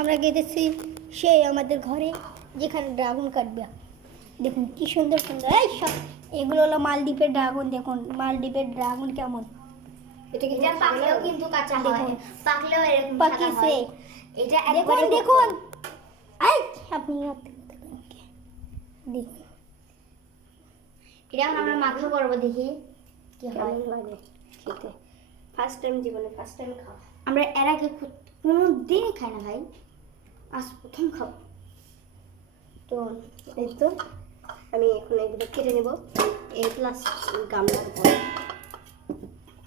আমরা গেতেছি সেই আমাদের ঘরে যেখানে ড্রাগন কাটবে। দেখুন কি সুন্দর সুন্দর এই সব এগুলো হলো মালদ্বীপের ড্রাগন। দেখুন মালদ্বীপের ড্রাগন কেমন। এটা কিন্তু পাকলেও কিন্তু কাঁচা হয়, পাকলেও এরকম সাদা পাকিছে। হয়। এটা দেখুন একবারে দেখুন এই আপনি দেখুন এটা আমরা মাখা করব, দেখি কি হয়। কেমন লাগে খেতে। ফার্স্ট টাইম জীবনে ফার্স্ট টাইম খাওয়া। আমরা এর আগে কোনোদিনই খাই না ভাই, আজ প্রথম খাবো। তো এই তো আমি এখন এগুলো কেটে নেব এই প্লাস গামলার পর।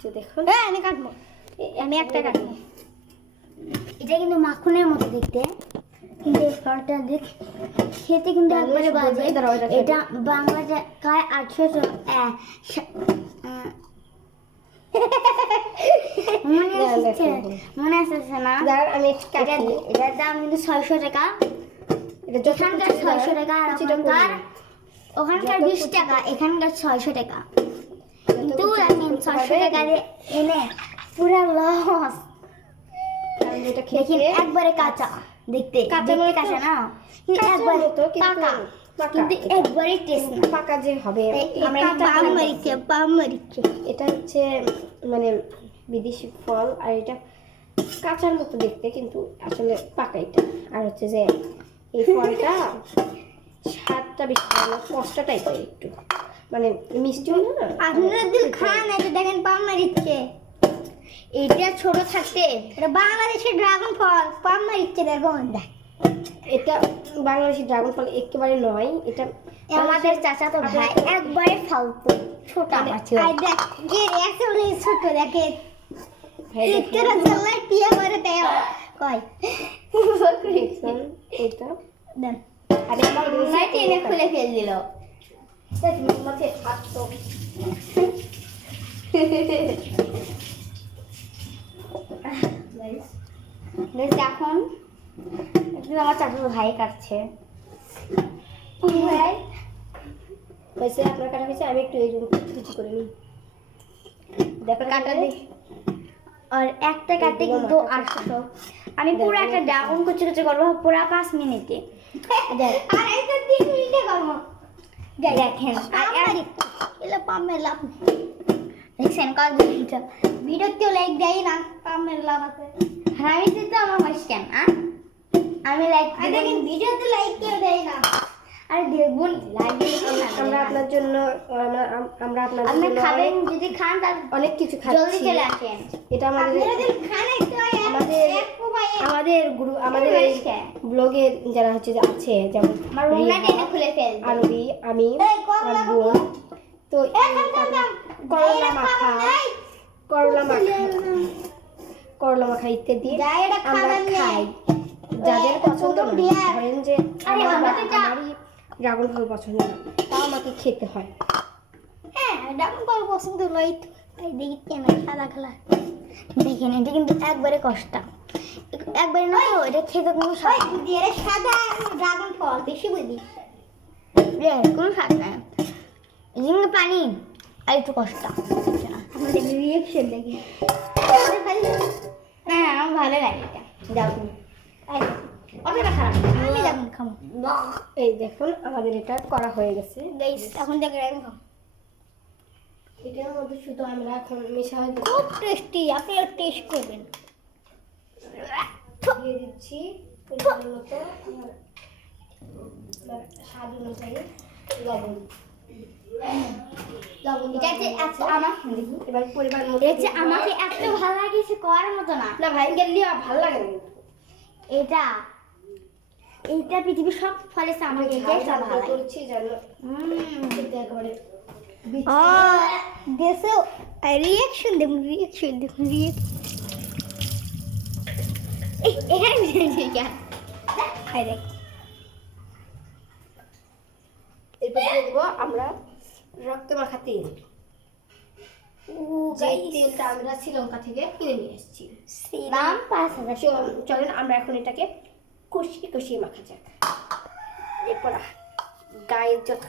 তো দেখুন আমি কাটবো, আমি একটা কাটবো। এটা কিন্তু মাখনের মতো দেখতে, কিন্তু এই ফলটা দেখ খেতে কিন্তু একবারে বাজে। এটা বাংলা টাকায় 800 মনে আসছে না? আমি এটার দাম কিন্তু 600 টাকা। এখানকার 600 টাকা আর ওখানকার 20 টাকা, এখানকার 600 টাকা। কিন্তু আমি 600 টাকা দিয়ে এনে পুরা লস। দেখি একবারে কাঁচা দেখতে, কাঁচা না কিন্তু একবারে পাকা, কিন্তু একবারে টেস্ট না। পাকা যে হবে এটা হচ্ছে মানে বিদেশি ফল, আর এটা কাঁচার মতো দেখতে কিন্তু আসলে পাকা। এটা আর হচ্ছে যে এই ফলটা স্বাদটা বেশি ভালো, কষ্ট টাইপের একটু মানে মিষ্টি হলো না। আপনারা দিল খান, এটা দেখেন পাম মারিচ্ছে। এটা ছোট থাকতে এটা বাংলাদেশের ড্রাগন ফল, পাম মারিচ্ছে দেখুন। এটা বাংলাদেশি ড্রাগন ফল একেবারে নয়, এটা আমাদের চাচাতো ভাই একবারে ফালতু ছোট আছে। আই দেখ যে একেবারে ছোট দেখে এটা জল্লাই পিয়া করে দেয় কই এটা দেন। আরে আমার রুমাল টেনে খুলে ফেল দিল। মাঝে হাত তো এখন আমার চাচাতো ভাই কাটছে। হয়েছে আপনার কাটা হয়েছে, আমি একটু এই জন্য কিছু করে নিই। দেখো কাটা দি আর একটা কাটতে কিন্তু 800। আমি পুরো একটা ড্রাগন কুচি কুচি করবো পুরো 5 মিনিটে। আর এটা 3 মিনিটে করবো। দেখেন এলা পামের লাভ দেখছেন কত ভিডিওতে লাইক দেই না, পামের লাভ আছে। আমি দিতে আমার হইছে কেন? আমি লাইক দেখেন ভিডিওতে লাইক কেউ দেয় না। আরে দেখুন লাইক আমরা আপনার জন্য আমরা আপনার আপনি জন্য খাবেন, যদি খান তাহলে অনেক কিছু খাচ্ছি। জলদি চলে আসেন। এটা আমাদের আমাদের গুরু আমাদের ব্লগে যারা হচ্ছে যে আছে, যেমন আমার রুমটা টেনে খুলে ফেল আরবি, আমি আর বোন। তো করলা মাখা করলা মাখা ইত্যাদি আমরা খাই। যাদের পছন্দ না, ধরেন যে আমারই ড্রাগন ফল পছন্দ না, তাও আমাকে খেতে হয়। হ্যাঁ ড্রাগন ফল পছন্দ নয় তো এই দেখি কেন সাদা খেলা দেখেন। এটা কিন্তু একবারে কষ্ট, একবারে না তো এটা খেতে কোনো স্বাদ দিয়ে সাদা ড্রাগন ফল বেশি বুঝি কোনো স্বাদ নাই। জিঙ্গে পানি আর একটু কষ্ট। আমাদের রিয়েকশন দেখি হ্যাঁ আমার ভালো লাগে এটা। যাও তুমি অতটা খারাপ আমি যখন খাবো। এই দেখুন আমাদের এটা করা হয়ে গেছে। এখন দেখে আমি খাবো। এটার মধ্যে শুধু আমরা এখন মিশাই দেব। খুব টেস্টি, আপনিও টেস্ট করবেন। দিয়ে দিচ্ছি পরিমাণ মতো আমার স্বাদ অনুযায়ী লবণ। এটা যে এত আমার এবার পরিমাণ মতো এটা যে আমাকে এত ভালো লাগছে করার মতো না। না ভাই গেলে ভালো লাগে না। এটা পৃথিবীর সব ফলের চেয়ে আমাকে এটাই সব ভালো লাগে। করছি জানো এটা করে দেশে রিঅ্যাকশন দেখুন এখানে খাই দেখ। এরপর দিয়ে দেবো আমরা রক্ত মাখা তেল। যে তেলটা আমরা শ্রীলঙ্কা থেকে কিনে নিয়ে এসেছি, দাম 5000। চলেন আমরা এখন এটাকে কষিয়ে মাখা যাক। এরপর গায়ের যত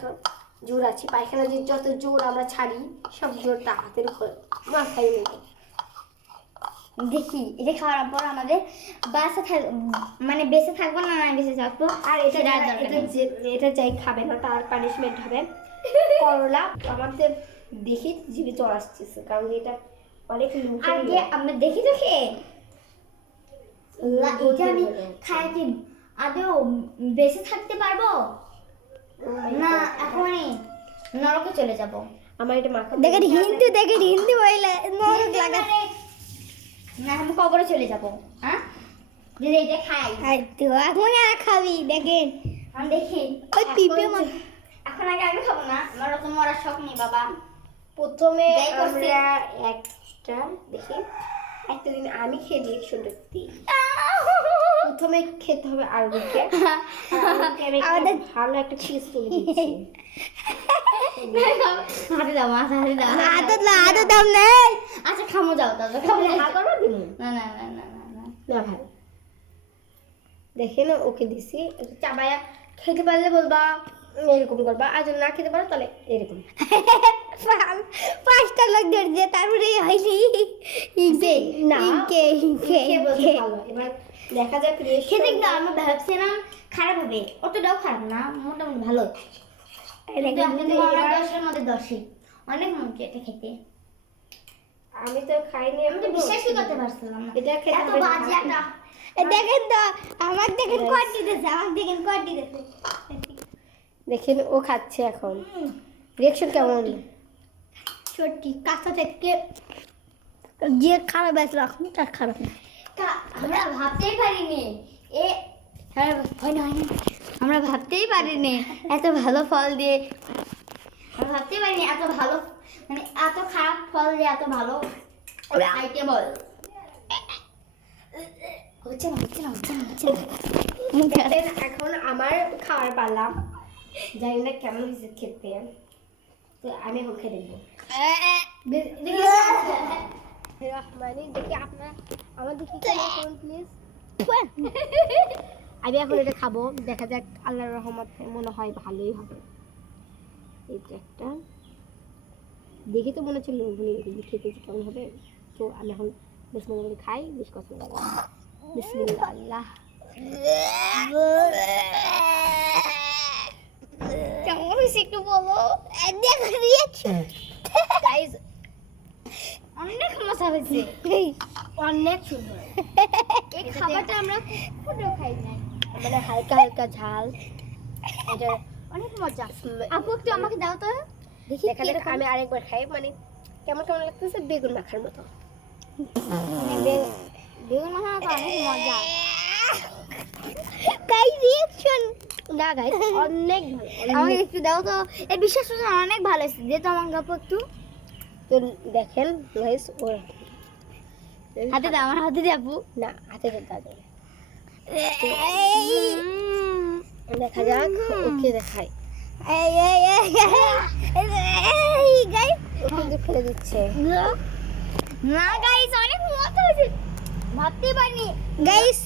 জোর আছে, পায়খানা যে যত জোর আমরা ছাড়ি, সব জোরটা হাতের উপর মাথায় নেব। দেখি এটা খাওয়ার পর আমাদের মানে বেঁচে থাকবো না বেঁচে থাকবো। আর এটা এটা যাই খাবে না তার পানিশমেন্ট হবে করলা। আমাদের দেখি জিভে তো আসতেছে, কারণ এটা অনেক আগে আমরা দেখি তো খেয়ে এটা আমি খাই কি আদেও বেঁচে থাকতে পারবো না, এখনই নরকে চলে যাব। আমার এটা মাখা দেখেন হিন্দি বইলে নরক লাগা না, আমি কবরে চলে যাব। হ্যাঁ যদি এটা খাই তো এখন আর খাবি দেখেন আমি দেখি ওই পিপে এখন আগে আমি খাবো না, আমার তো মরার শখ নেই বাবা। প্রথমে যাই করছি। আমরা একটা দেখি একটা দিন আমি খেয়ে রিয়েকশন দেখতে। প্রথমে খেতে হবে আরবিকে, আমাদের ভালো একটা চিজ তুলে দিচ্ছি। হাতে দাও মাছ, হাতে দাও নেই। আচ্ছা খামো যাও তাহলে খাবো হা করো দিন না না না না না না না ভাই দেখে না ওকে দিছি একটু চাবায়া খেতে পারলে বলবা এরকম করবা, আর যদি না খেতে পারো তাহলে এরকম। পাঁচটা লোক ধরছে তারপরে হয়নি না খেয়ে বলতে ভালো। এবার দেখা যাক খেতে কিন্তু আমি ভাবছিলাম খারাপ হবে, অতটাও খারাপ না, মোটামুটি ভালো। দশের মধ্যে 10ই অনেক মন এটা খেতে। আমি তো খাইনি, আমি তো বিশ্বাসই করতে পারছিলাম না এটা খেতে এত বাজে একটা। দেখেন তো আমার দেখেন কোয়ান্টি দিতেছে, আমার দেখেন কোয়ান্টি দিতেছে। দেখেন ও খাচ্ছে এখন, রিঅ্যাকশন কেমন? সত্যি কাঁচা থেকে যে খারাপ আসলো এখন তার খারাপ না, আমরা ভাবতেই পারিনি এ আমরা ভাবতেই পারিনি এত ভালো ফল দিয়ে, আমরা ভাবতেই পারিনি এত ভালো মানে এত খারাপ ফল দিয়ে এত ভালো আইটেম বল হচ্ছে না হচ্ছে না হচ্ছে না হচ্ছে না। এখন আমার খাওয়ার পালা, জানি না কেমন হয়েছে খেতে, তো আমি এখন খেয়ে দেখবো। মানে দেখি আপনার আমার দেখি করুন প্লিজ। আমি এখন এটা খাবো, দেখা যাক আল্লাহর রহমত মনে হয় ভালোই হবে। এইটা একটা দেখি তো মনে হচ্ছে লুবনি খেতে কেমন হবে, তো আমি এখন বিসমিল্লাহ করে খাই। বেশ কথা বিসমিল্লাহ আল্লাহ। কেমন হয়েছে একটু বলো, দেখো রিঅ্যাকশন গাইস অনেক মজা হয়েছে, অনেক সুন্দর। এই খাবারটা আমরা কোথাও খাই নাই, মানে হালকা হালকা ঝাল, এটা অনেক মজা। আপু একটু আমাকে দাও তো দেখি। দেখা যাক আমি আরেকবার খাই, মানে কেমন কেমন লাগতেছে, বেগুন মাখার মতো। বেগুন মাখা তো অনেক মজা। তাই রিঅ্যাকশন না গাইস অনেক ভালো। আমাকে একটু দাও তো, এই বিশ্বাস করুন অনেক ভালো হয়েছে, দে তো আমাকে আপু একটু। তো দেখেন গাইস ওর হাতে দাও, আমার হাতে দে আপু। না হাতে দিতে হবে, দেখা যাক ওকে দেখাই। এই এই এই গাইস ওকে ফেলে দিচ্ছে। না গাইস অনেক মজা হয়েছে, ভাবতেই পারিনি গাইস।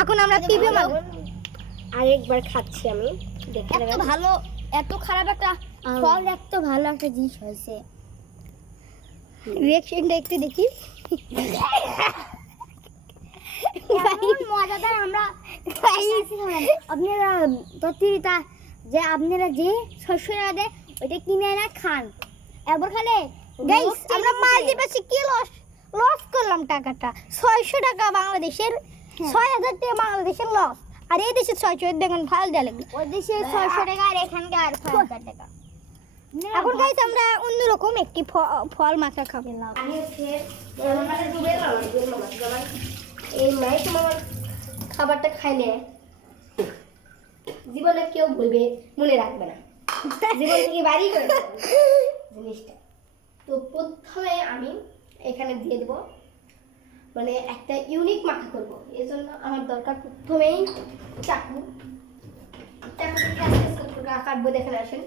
এখন আমরা পিপে মাখবো, আরেকবার খাচ্ছি আমি, দেখে এত ভালো এত খারাপ একটা ফল এত ভালো একটা জিনিস হয়েছে। রিঅ্যাকশনটা একটু দেখি। এমন মজাদার আমরা আপনারা তত্ত্বিতা যে আপনারা যে শস্যরা দেয় ওইটা কিনে না খান, এবার খালে গাইস আমরা মাল্টিপ্লাসে কি লস করলাম টাকাটা। 600 টাকা বাংলাদেশের, 6000 টাকা বাংলাদেশের লস, আর এই দেশে 600 দেখেন ফাল দেয়া লাগবে, ওই দেশে 600 টাকা আর এখানকার 6000 টাকা। এখন গাইস আমরা অন্যরকম একটি ফল মাখা খাবো। আমি হচ্ছে আমাদের ডুবে গেলাম যেমন এই মাইক মামার খাবারটা খাইলে জীবনে কেউ বলবে মনে রাখবে না, জীবন থেকে বাড়ি করে দেবে জিনিসটা। তো প্রথমে আমি এখানে দিয়ে দেবো, মানে একটা ইউনিক মাখা করবো, এই জন্য আমার দরকার প্রথমেই চাকু। চাকু থেকে আস্তে আস্তে কাটবো, দেখে আসেন।